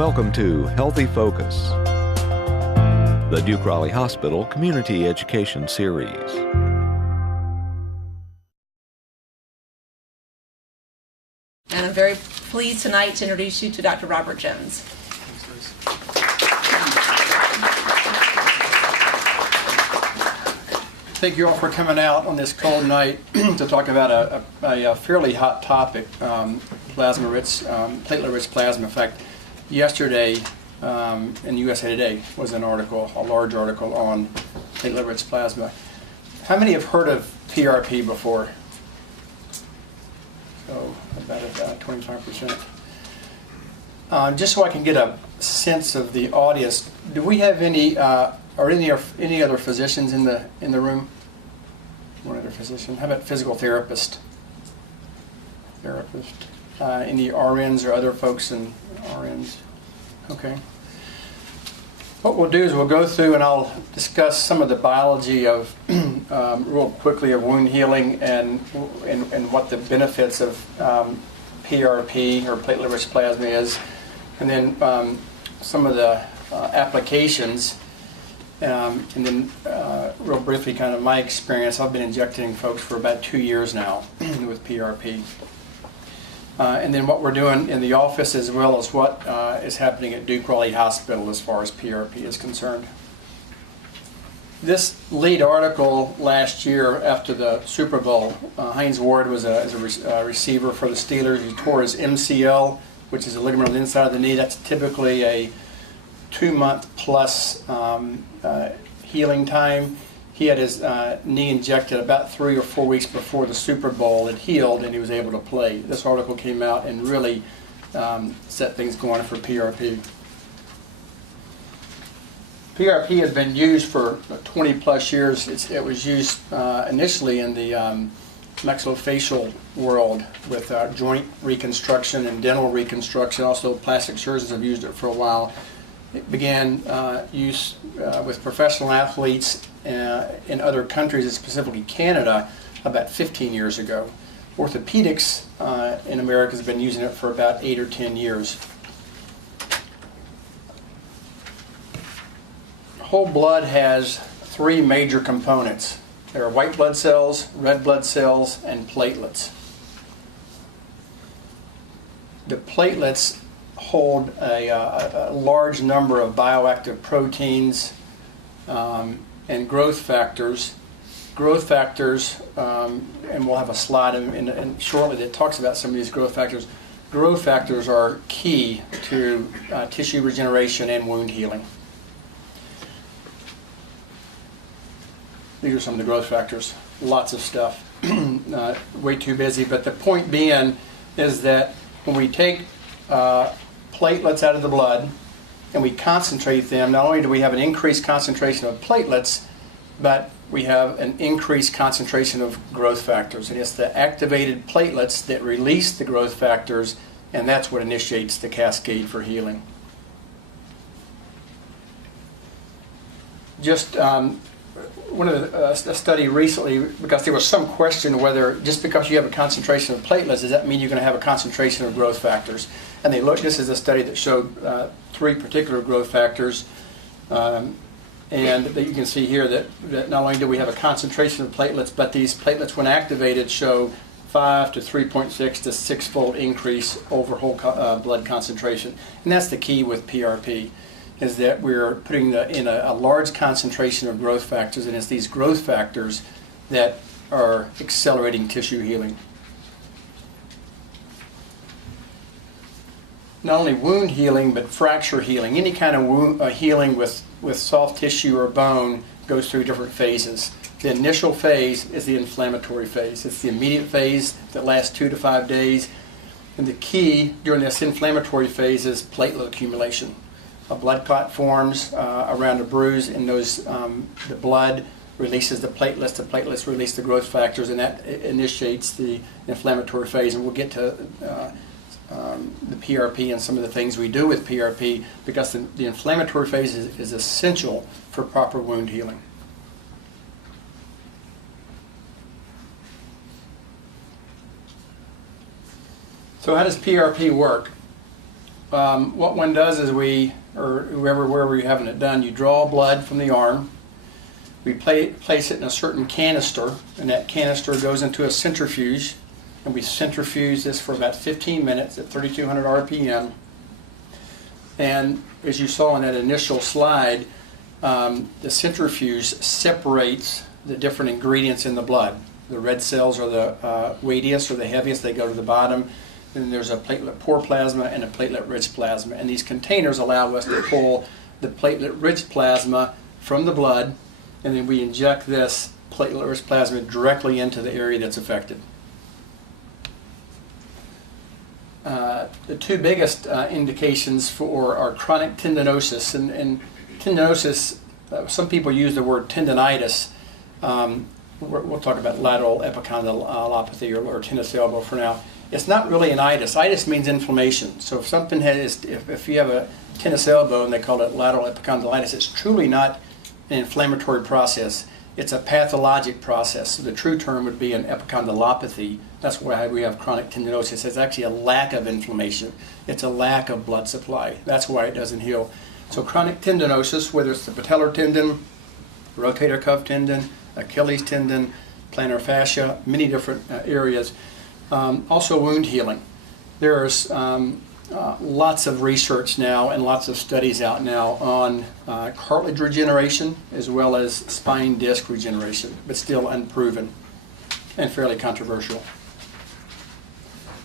Welcome to Healthy Focus, the Duke Raleigh Hospital Community Education Series. And I'm very pleased tonight to introduce you to Dr. Robert Jones. Thank you all for coming out on this cold night to talk about a fairly hot topic, plasma-rich, platelet-rich plasma. In fact, yesterday in USA Today was an article, a large article on platelet-rich plasma. How many have heard of PRP before? So about 25%. Just so I can get a sense of the audience, do we have any any other physicians in the room? One other physician. How about physical therapist? Any RNs or other folks in RNs? Okay. What we'll do is we'll go through and I'll discuss some of the biology of real quickly of wound healing and what the benefits of PRP or platelet-rich plasma is, and then some of the applications, and then real briefly kind of my experience. I've been injecting folks for about 2 years now with PRP. And then what we're doing in the office, as well as what is happening at Duke Raleigh Hospital as far as PRP is concerned. This lead article last year after the Super Bowl, Hines Ward was a receiver for the Steelers. He tore his MCL, which is a ligament on the inside of the knee. That's typically a 2-month plus healing time. He had his knee injected about 3 or 4 weeks before the Super Bowl. It healed and he was able to play. This article came out and really set things going for PRP. PRP has been used for 20 plus years. It was used initially in the maxillofacial world with joint reconstruction and dental reconstruction. Also plastic surgeons have used it for a while. It began use with professional athletes in other countries, and specifically Canada, about 15 years ago. Orthopedics in America has been using it for about 8 or 10 years. Whole blood has 3 major components. There are white blood cells, red blood cells, and platelets. The platelets hold a large number of bioactive proteins and growth factors. Growth factors, and we'll have a slide in shortly that talks about some of these growth factors. Growth factors are key to tissue regeneration and wound healing. These are some of the growth factors. Lots of stuff. Way too busy, but the point being is that when we take platelets out of the blood and we concentrate them, not only do we have an increased concentration of platelets, but we have an increased concentration of growth factors. And it's the activated platelets that release the growth factors, and that's what initiates the cascade for healing. Just one of a study recently, because there was some question whether just because you have a concentration of platelets, does that mean you're going to have a concentration of growth factors? And they looked. This is a study that showed 3 particular growth factors, and that you can see here that not only do we have a concentration of platelets, but these platelets, when activated, show 5 to 3.6 to 6-fold increase over whole blood concentration. And that's the key with PRP, is that we're putting in a large concentration of growth factors, and it's these growth factors that are accelerating tissue healing. Not only wound healing, but fracture healing. Any kind of wound, healing with soft tissue or bone goes through different phases. The initial phase is the inflammatory phase. It's the immediate phase that lasts 2 to 5 days. And the key during this inflammatory phase is platelet accumulation. A blood clot forms around a bruise, and the blood releases the platelets release the growth factors, and that initiates the inflammatory phase. And we'll get to the PRP and some of the things we do with PRP, because the inflammatory phase is essential for proper wound healing. So how does PRP work? what one does is wherever you're having it done, you draw blood from the arm. We place it in a certain canister, and that canister goes into a centrifuge, and we centrifuge this for about 15 minutes at 3,200 RPM. And as you saw in that initial slide, the centrifuge separates the different ingredients in the blood. The red cells are the weightiest or the heaviest, they go to the bottom. Then there's a platelet-poor plasma and a platelet-rich plasma. And these containers allow us to pull the platelet-rich plasma from the blood, and then we inject this platelet-rich plasma directly into the area that's affected. The two biggest indications for are chronic tendinosis. And tendinosis, some people use the word tendinitis. We'll talk about lateral epicondylopathy or tennis elbow for now. It's not really an itis. Itis means inflammation. So if something if you have a tennis elbow and they call it lateral epicondylitis, it's truly not an inflammatory process. It's a pathologic process. So the true term would be an epicondylopathy. That's why we have chronic tendinosis. It's actually a lack of inflammation. It's a lack of blood supply. That's why it doesn't heal. So chronic tendinosis, whether it's the patellar tendon, rotator cuff tendon, Achilles tendon, plantar fascia, many different areas. Also wound healing. There's lots of research now and lots of studies out now on cartilage regeneration as well as spine disc regeneration, but still unproven and fairly controversial.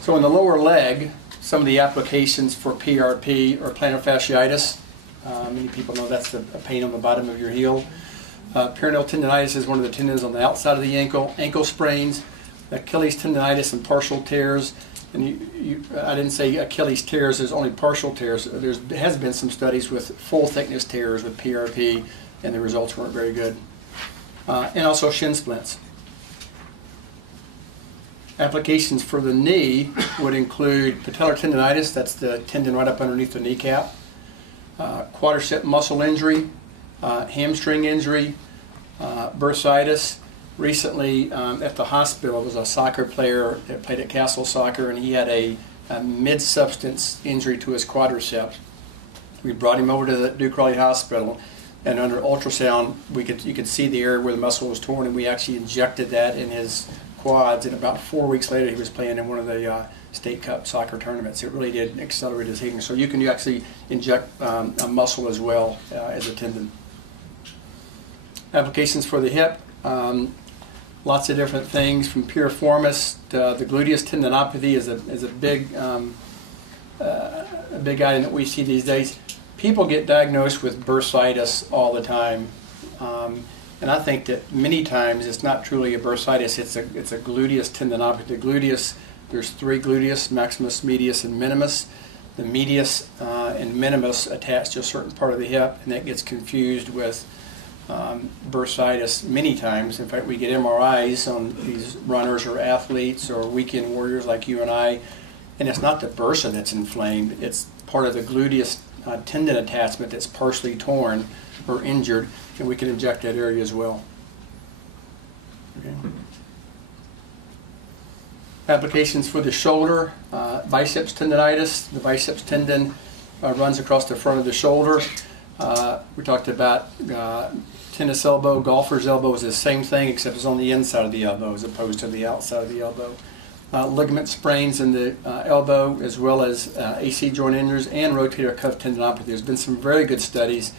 So in the lower leg, some of the applications for PRP or plantar fasciitis. Many people know that's a pain on the bottom of your heel. Peroneal tendonitis is one of the tendons on the outside of the ankle. Ankle sprains, Achilles tendonitis and partial tears. And I didn't say Achilles tears, there's only partial tears. There has been some studies with full thickness tears with PRP, and the results weren't very good. And also shin splints. Applications for the knee would include patellar tendonitis, that's the tendon right up underneath the kneecap, quadricep muscle injury, hamstring injury, bursitis. Recently at the hospital was a soccer player that played at Castle Soccer, and he had a mid-substance injury to his quadriceps. We brought him over to the Duke Raleigh Hospital, and under ultrasound you could see the area where the muscle was torn, and we actually injected that in his quads, and about 4 weeks later he was playing in one of the state cup soccer tournaments. It really did accelerate his healing. So you can actually inject a muscle as well as a tendon. Applications for the hip, lots of different things from piriformis. The gluteus tendinopathy is a big item that we see these days. People get diagnosed with bursitis all the time, and I think that many times it's not truly a bursitis. It's a gluteus tendinopathy. The gluteus, there's three gluteus: maximus, medius, and minimus. The medius and minimus attach to a certain part of the hip, and that gets confused with bursitis many times. In fact, we get MRIs on these runners or athletes or weekend warriors like you and I, and it's not the bursa that's inflamed, it's part of the gluteus tendon attachment that's partially torn or injured, and we can inject that area as well. Okay. Applications for the shoulder, biceps tendonitis. The biceps tendon runs across the front of the shoulder. We talked about tennis elbow, golfer's elbow is the same thing except it's on the inside of the elbow as opposed to the outside of the elbow. Ligament sprains in the elbow as well as AC joint injuries and rotator cuff tendinopathy. There's been some very good studies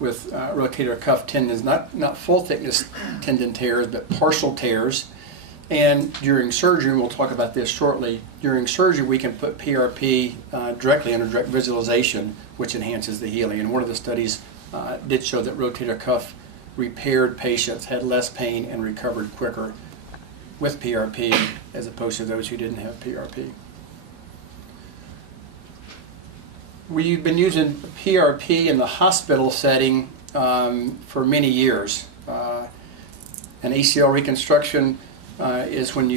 with rotator cuff tendons, not full thickness tendon tears but partial tears. And during surgery, and we'll talk about this shortly, during surgery we can put PRP directly under direct visualization, which enhances the healing. And one of the studies did show that rotator cuff repaired patients had less pain and recovered quicker with PRP as opposed to those who didn't have PRP. We've been using PRP in the hospital setting for many years. An ACL reconstruction is when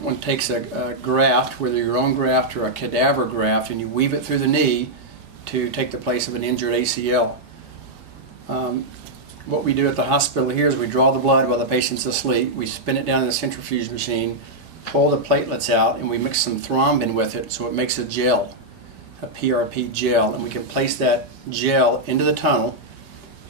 one takes a graft, whether your own graft or a cadaver graft, and you weave it through the knee to take the place of an injured ACL. What we do at the hospital here is we draw the blood while the patient's asleep, we spin it down in the centrifuge machine, pull the platelets out, and we mix some thrombin with it so it makes a gel. a PRP gel, and we can place that gel into the tunnel,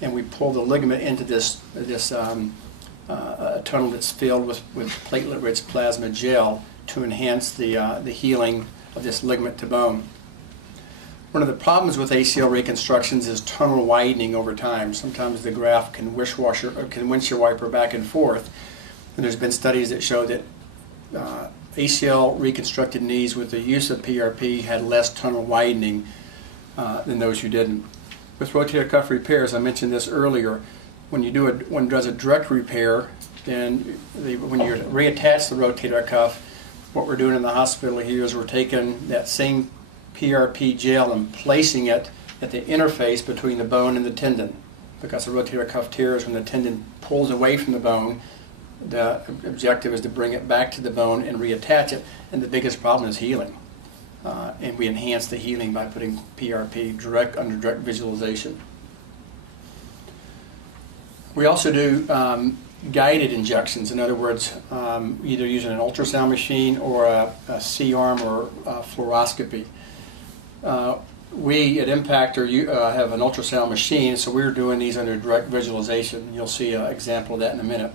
and we pull the ligament into this tunnel that's filled with platelet-rich plasma gel to enhance the healing of this ligament to bone. One of the problems with ACL reconstructions is tunnel widening over time. Sometimes the graft can windshield wiper back and forth, and there's been studies that show that ACL reconstructed knees with the use of PRP had less tunnel widening than those who didn't. With rotator cuff repair, as I mentioned this earlier, when one does a direct repair, then when you reattach the rotator cuff, what we're doing in the hospital here is we're taking that same PRP gel and placing it at the interface between the bone and the tendon. Because the rotator cuff tears when the tendon pulls away from the bone, the objective is to bring it back to the bone and reattach it, and the biggest problem is healing. And we enhance the healing by putting PRP under direct visualization. We also do guided injections. In other words, either using an ultrasound machine or a C-arm or fluoroscopy. We at Impactor have an ultrasound machine, so we're doing these under direct visualization. You'll see an example of that in a minute.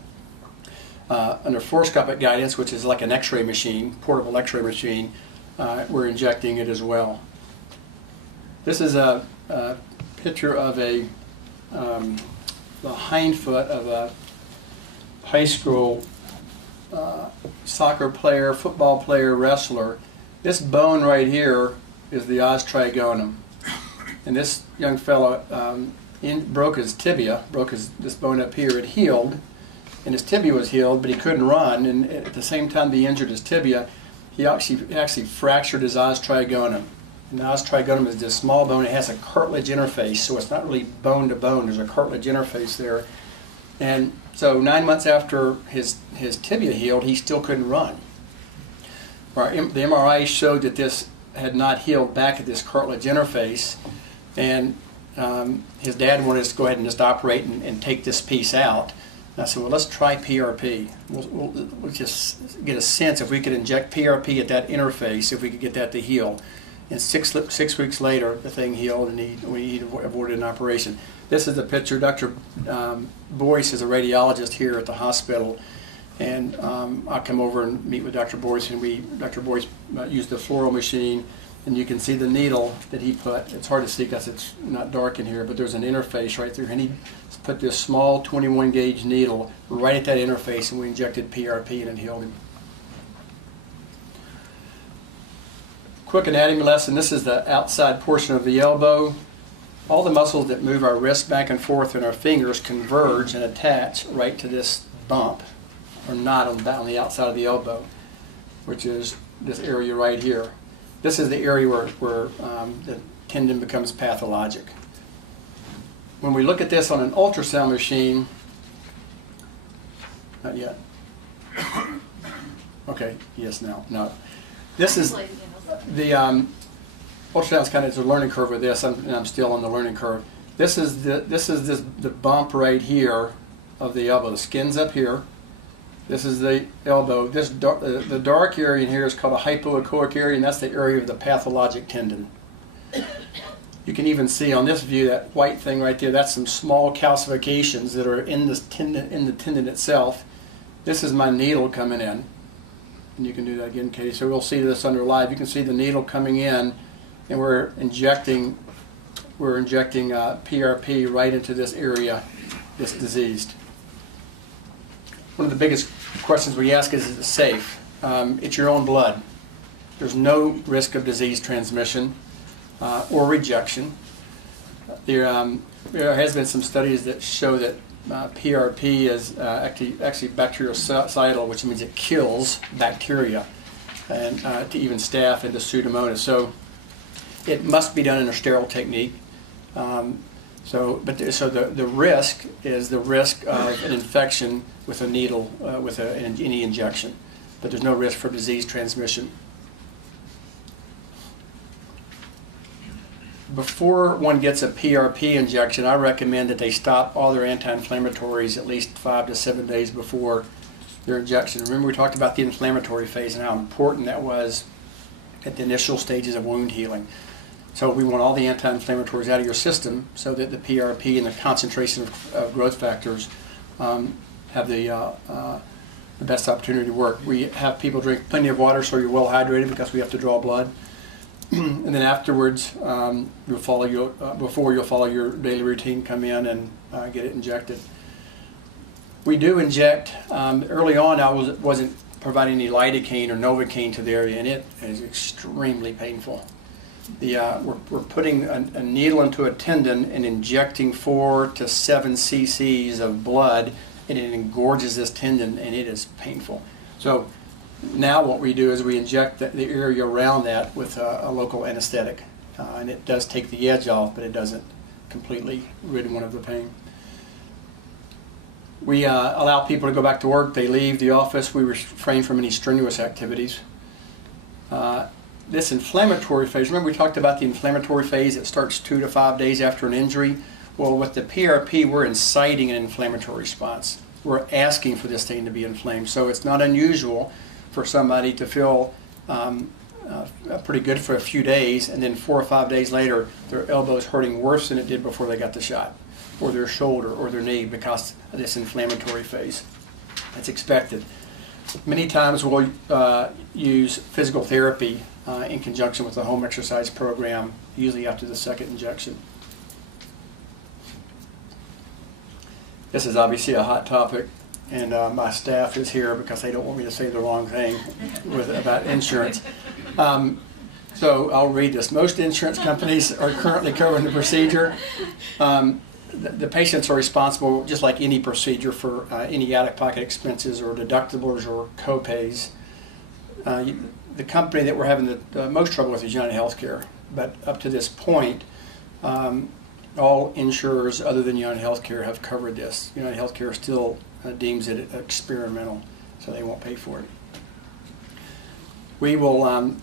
Under fluoroscopic guidance, which is like an x-ray machine, portable x-ray machine, we're injecting it as well. This is a picture of the hind foot of a high school soccer player, football player, wrestler. This bone right here is the os trigonum, and this young fellow broke his tibia, this bone up here. It healed, and his tibia was healed, but he couldn't run. And at the same time he injured his tibia, he actually fractured his os trigonum. And the os trigonum is this small bone. It has a cartilage interface, so it's not really bone to bone. There's a cartilage interface there. And so 9 months after his tibia healed, he still couldn't run. The MRI showed that this had not healed back at this cartilage interface, and his dad wanted us to go ahead and just operate and take this piece out. And I said, well, let's try PRP. We'll just get a sense if we could inject PRP at that interface, if we could get that to heal. And six weeks later, the thing healed, and we avoided an operation. This is the picture. Dr. Boyce is a radiologist here at the hospital, and I'll come over and meet with Dr. Boyce, and Dr. Boyce used the fluoro machine, and you can see the needle that he put. It's hard to see because it's not dark in here, but there's an interface right through, and he put this small 21 gauge needle right at that interface, and we injected PRP and it healed him. Quick anatomy lesson. This is the outside portion of the elbow. All the muscles that move our wrists back and forth and our fingers converge and attach right to this bump or knot on the outside of the elbow, which is this area right here. This is the area where the tendon becomes pathologic. When we look at this on an ultrasound machine, not yet. Okay, yes, now, no. This is the ultrasound's kind of a learning curve with this, and I'm still on the learning curve. This is the bump right here of the elbow. The skin's up here. This is the elbow. The dark area in here is called a hypoechoic area, and that's the area of the pathologic tendon. You can even see on this view that white thing right there. That's some small calcifications that are in the tendon itself. This is my needle coming in, and you can do that again, Katie. So we'll see this under live. You can see the needle coming in, and we're injecting PRP right into this area that's diseased. One of the biggest questions we ask is it safe? It's your own blood. There's no risk of disease transmission or rejection. There has been some studies that show that PRP is actually bactericidal, which means it kills bacteria, and to even staph and to Pseudomonas. So it must be done in a sterile technique. So the risk is the risk of an infection with a needle, with any injection, but there's no risk for disease transmission. Before one gets a PRP injection, I recommend that they stop all their anti-inflammatories at least 5 to 7 days before their injection. Remember, we talked about the inflammatory phase and how important that was at the initial stages of wound healing. So we want all the anti-inflammatories out of your system so that the PRP and the concentration of growth factors have the best opportunity to work. We have people drink plenty of water so you're well hydrated because we have to draw blood. And then afterwards, before you'll follow your daily routine, come in and get it injected. We do inject, early on I wasn't providing any lidocaine or novocaine to the area, and it is extremely painful. We're putting a needle into a tendon and injecting 4 to 7 cc's of blood, and it engorges this tendon, and it is painful. So now what we do is we inject the area around that with a local anesthetic, and it does take the edge off, but it doesn't completely rid one of the pain. We allow people to go back to work. They leave the office. We refrain from any strenuous activities. This inflammatory phase, remember we talked about the inflammatory phase that starts 2 to 5 days after an injury? Well, with the PRP, we're inciting an inflammatory response. We're asking for this thing to be inflamed. So it's not unusual for somebody to feel pretty good for a few days, and then 4 or 5 days later, their elbow's hurting worse than it did before they got the shot, or their shoulder, or their knee, because of this inflammatory phase. That's expected. Many times we'll use physical therapy in conjunction with a home exercise program, usually after the second injection. This is obviously a hot topic, and my staff is here because they don't want me to say the wrong thing about insurance. So I'll read this. Most insurance companies are currently covering the procedure. The patients are responsible, just like any procedure, for any out-of-pocket expenses or deductibles or co-pays. The company that we're having the most trouble with is United Healthcare, but up to this point, all insurers other than United Healthcare have covered this. United Healthcare still deems it experimental, so they won't pay for it. We will, in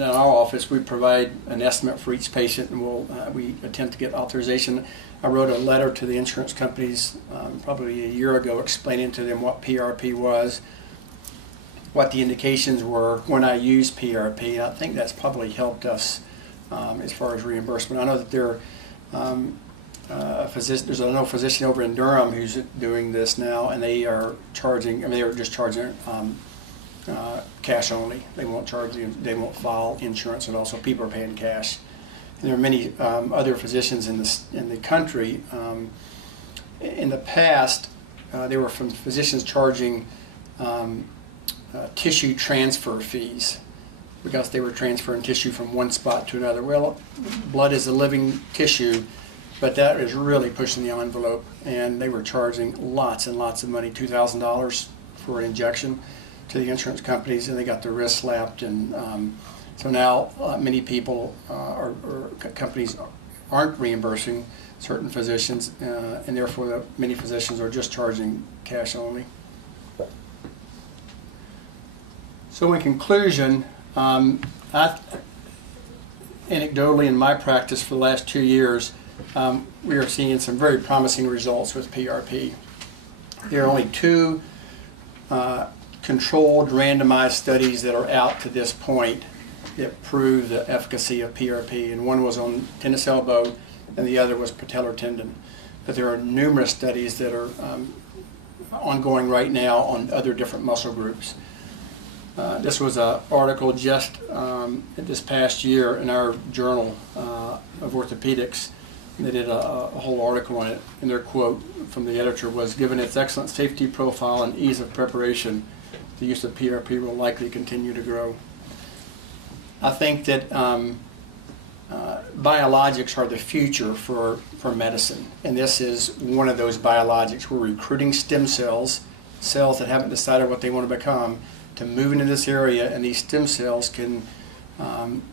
our office, we provide an estimate for each patient, and we attempt to get authorization. I wrote a letter to the insurance companies probably a year ago explaining to them what PRP was, what the indications were when I used PRP, and I think that's probably helped us as far as reimbursement. I know that there's a physician over in Durham who's doing this now, and they are charging, they are just charging cash only. They won't file insurance at all, so people are paying cash. And there are many other physicians in the country. In the past, there were physicians charging tissue transfer fees because they were transferring tissue from one spot to another. Well, blood is a living tissue, but that is really pushing the envelope, and they were charging lots and lots of money, $2,000 for an injection to the insurance companies, and they got their wrist slapped. And so now many people or companies aren't reimbursing certain physicians, and therefore many physicians are just charging cash only. So in conclusion, anecdotally in my practice for the last 2 years, we are seeing some very promising results with PRP. There are only 2 controlled randomized studies that are out to this point that prove the efficacy of PRP, and one was on tennis elbow and the other was patellar tendon. But there are numerous studies that are ongoing right now on other different muscle groups. This was an article just this past year in our journal of orthopedics. They did a whole article on it, and their quote from the editor was, "Given its excellent safety profile and ease of preparation, the use of PRP will likely continue to grow." I think that biologics are the future for medicine, and this is one of those biologics. We're recruiting stem cells that haven't decided what they want to become, to move into this area, and these stem cells can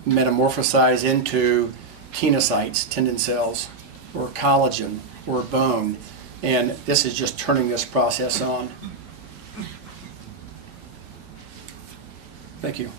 metamorphosize into tenocytes, tendon cells, or collagen, or bone, and this is just turning this process on. Thank you.